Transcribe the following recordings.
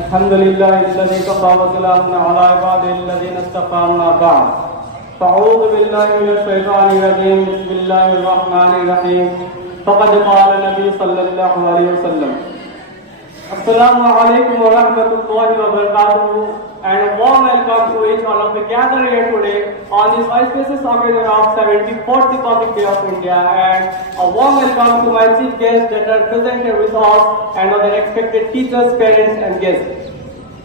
الحمد لله الذي كفى وسلام على عباده الذين اصطفى أما بعد فأعوذ بالله من الشيطان الرجيم بسم الله الرحمن الرحيم فقد قال النبي صلى الله عليه وسلم Assalamu alaikum wa rahmatullahi wa barakatuh and a warm welcome to each one of the gathered here today on this auspicious occasion of 74th Republic Day of India, and a warm welcome to my chief guests that are present here with us and other expected teachers, parents and guests.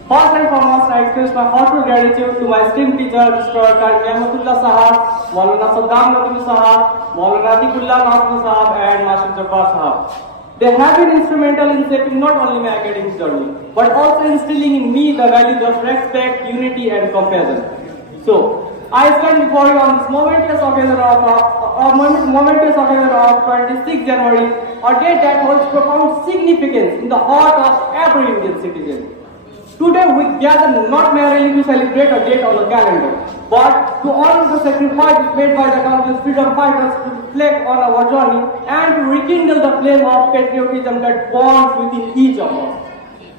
First and foremost, I express my heartfelt gratitude to my esteemed teacher, Mr. Niamatullah Sahab, Maulana Saddam Nabi Sahab, Maulana Atikullah Nasri Sahab and Master Jabbar Sahab. They have been instrumental in shaping not only my academic journey, but also instilling in me the values of respect, unity and compassion. So, I stand before you on this momentous occasion of 26 January, a day that holds profound significance in the heart of every Indian citizen. Today we gather not merely to celebrate a date on the calendar, but to honor the sacrifices made by the countless freedom fighters, to reflect on our journey and to rekindle the flame of patriotism that burns within each of us.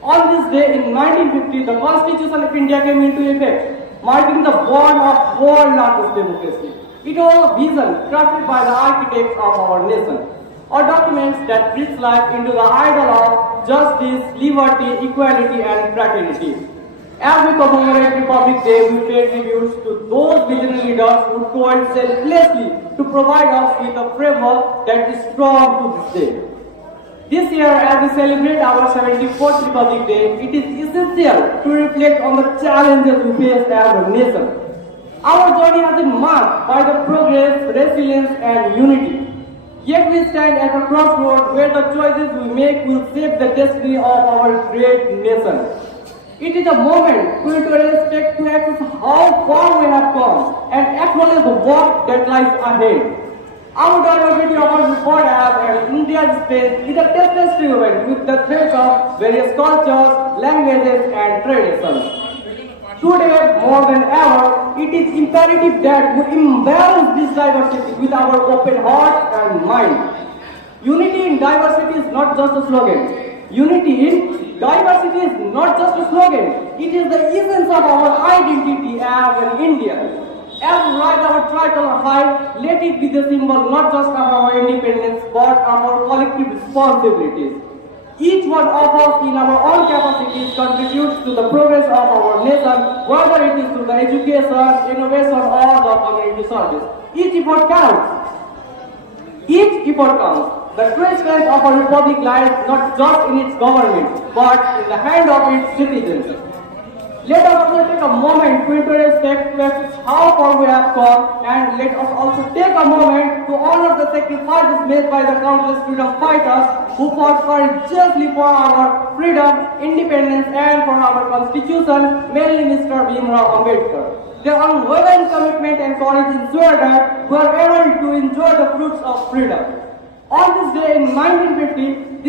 On this day in 1950, the Constitution of India came into effect, marking the dawn of world-largest democracy. It was a vision crafted by the architects of our nation, or documents that breathe life into the idol of justice, liberty, equality and fraternity. As we commemorate Republic Day, we pay tributes to those visionary leaders who toiled selflessly to provide us with a framework that is strong to this day. This year, as we celebrate our 74th Republic Day, it is essential to reflect on the challenges we face as a nation. Our journey has been marked by the progress, resilience and unity. Yet we stand at a crossroads where the choices we make will shape the destiny of our great nation. It is a moment to respect to access how far we have come and acknowledge the work that lies ahead. Our diversity offers before us and India's space is a tapestry event with the threads of various cultures, languages and traditions. Today, more than ever, it is imperative that we embrace this diversity with our open heart and mind. Unity in diversity is not just a slogan. Unity in diversity is not just a slogan. It is the essence of our identity as an Indian. As we rise our tricolor high, let it be the symbol not just of our independence but of our collective responsibilities. Each one of us in our own capacities contributes to the progress of our nation, whether it is through the education, innovation or the community service. Each effort counts. Each effort counts. The true strength of our republic lies not just in its government, but in the hand of its citizens. Let us also take a moment to introspect how far we have come, and let us also take a moment to honor the sacrifices made by the countless freedom fighters who fought courageously for our freedom, independence and for our constitution, mainly Mr. Bhimrao Ambedkar. Their unwavering commitment and courage ensure that we are able to enjoy the fruits of freedom. On this day in 1950,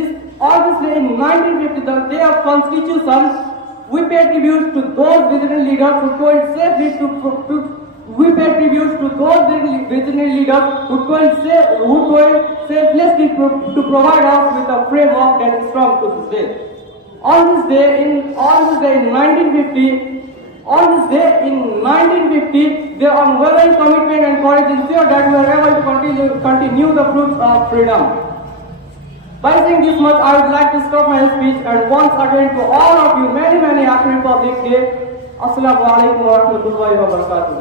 the day of Constitution, we pay tribute to those visionary leaders who toiled selflessly to provide us with a framework that is strong to this day. On this day in 1950, their unwavering commitment and courage ensured that we are able to continue the fruits of freedom. By saying this much, I would like to stop my speech and once again to all of you many happy Republic Day. Assalamu alaikum wa rahmatullahi wa barakatuh.